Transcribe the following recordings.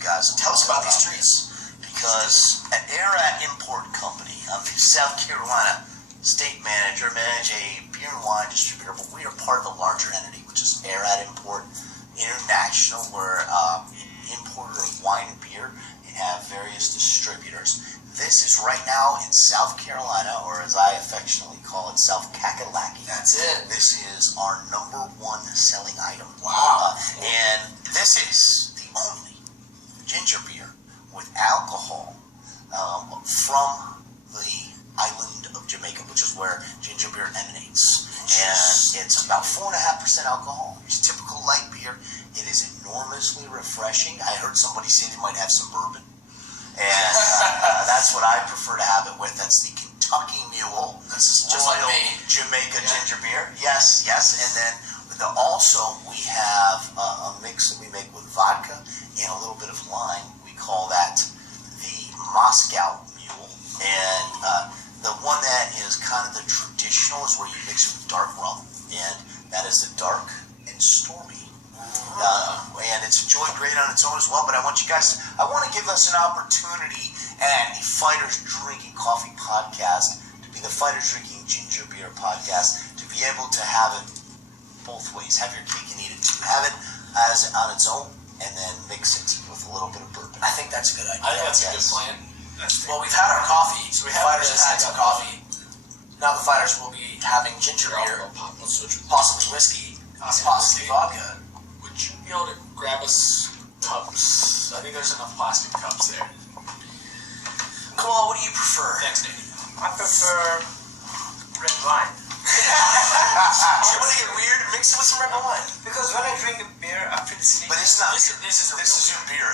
guys. Tell us about these trees. Because at Arat Import Company, I'm the South Carolina state manager, manage a beer and wine distributor, but we are part of a larger entity, which is Arat Import International. We're importer of wine and beer and have various distributors. This is right now in South Carolina, or as I affectionately call it, South Kakalaki. That's it. This is our #1 selling item. Wow. And this is the only ginger beer with alcohol from the island of Jamaica, which is where ginger beer emanates. And it's about 4.5% alcohol. It's typical light beer. It is enormously refreshing. I heard somebody say they might have some bourbon. And that's what I prefer to have it with. That's the Kentucky Mule. This is just Royal like me. Jamaica Ginger Beer. Yes. And then also we have a mix that we make with vodka and a little bit of lime. We call that the Moscow Mule. And the one that is kind of the traditional is where you mix it with dark rum. And that is the dark and stormy. And it's enjoyed great on its own as well. But I want you guys I want to give us an opportunity at the Fighters Drinking Coffee podcast to be the Fighters Drinking Ginger Beer podcast, to be able to have it both ways. Have your cake and eat it too. Have it as on its own and then mix it with a little bit of bourbon. I think that's a good idea. I think that's a good plan. Well, we've had our coffee. So we fighters have had some coffee. Now the fighters will be having ginger beer, possibly whiskey, possibly vodka. Would you be able to grab us cups? I think there's enough plastic cups there. Kamal, what do you prefer? Thanks, Nate. I prefer red wine. You want to get weird? Mix it with some red wine. Because when I drink a beer, I feel sleepy. But it's not. This is your beer,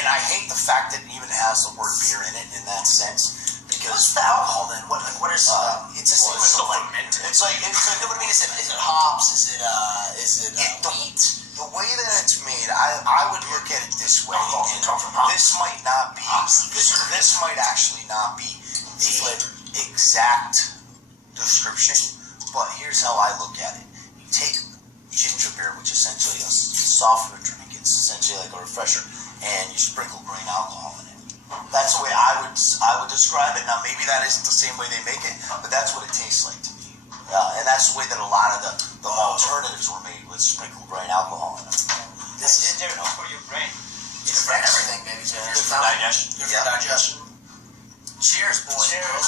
and I hate the fact that it even has the word beer in it in that sense. Because What's the alcohol then? What is it's a Well, it's still fermented. It's like what I mean is it hops? Is it wheat? the way that it's made. I would look at it this way. And come from hops. this might not be. This might actually not be the exact description, but here's how I look at it. You take ginger beer, which is essentially a softer drink. It's essentially like a refresher, and you sprinkle grain alcohol in it. That's the way I would describe it. Now, maybe that isn't the same way they make it, but that's what it tastes like to me. And that's the way that a lot of the alternatives were made, with sprinkled grain alcohol in them. This is ginger for your brain. It's for everything, baby. Good for digestion. Good for digestion. Cheers, boys. Cheers.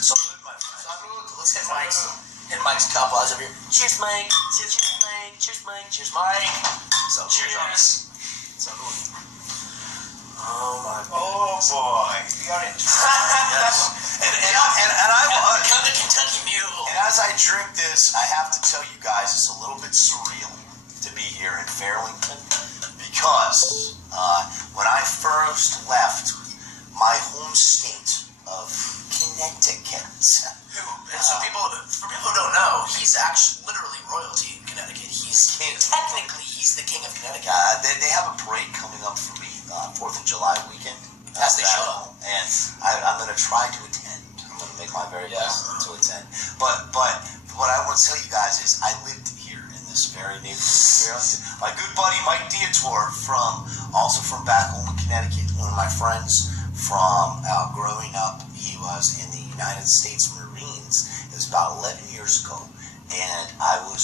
Salud, my friend. Salud. Let's hit Mike's cup while he's over here. Cheers, Mike. Cheers, Mike. Cheers, Mike. Cheers, Mike. Salud. Cheers. Salud. Oh my God. Oh boy, we are in. Yes. And I Come to Kentucky Mule. And as I drink this, I have to tell you guys, it's a little bit surreal to be here in Fairlington, because when I first left my home state of Connecticut, And so for people who don't know, he's actually literally royalty in Connecticut. Technically he's the king of Connecticut. they have a parade coming up for me, 4th of July weekend. As they should. And I'm going to try to attend. I'm going to make my very best to attend. But what I want to tell you guys is I lived here in this very neighborhood. My good buddy Mike Diator also from back home in Connecticut, one of my friends from growing up, he was in the United States Marines. It was about 11 years ago, and I was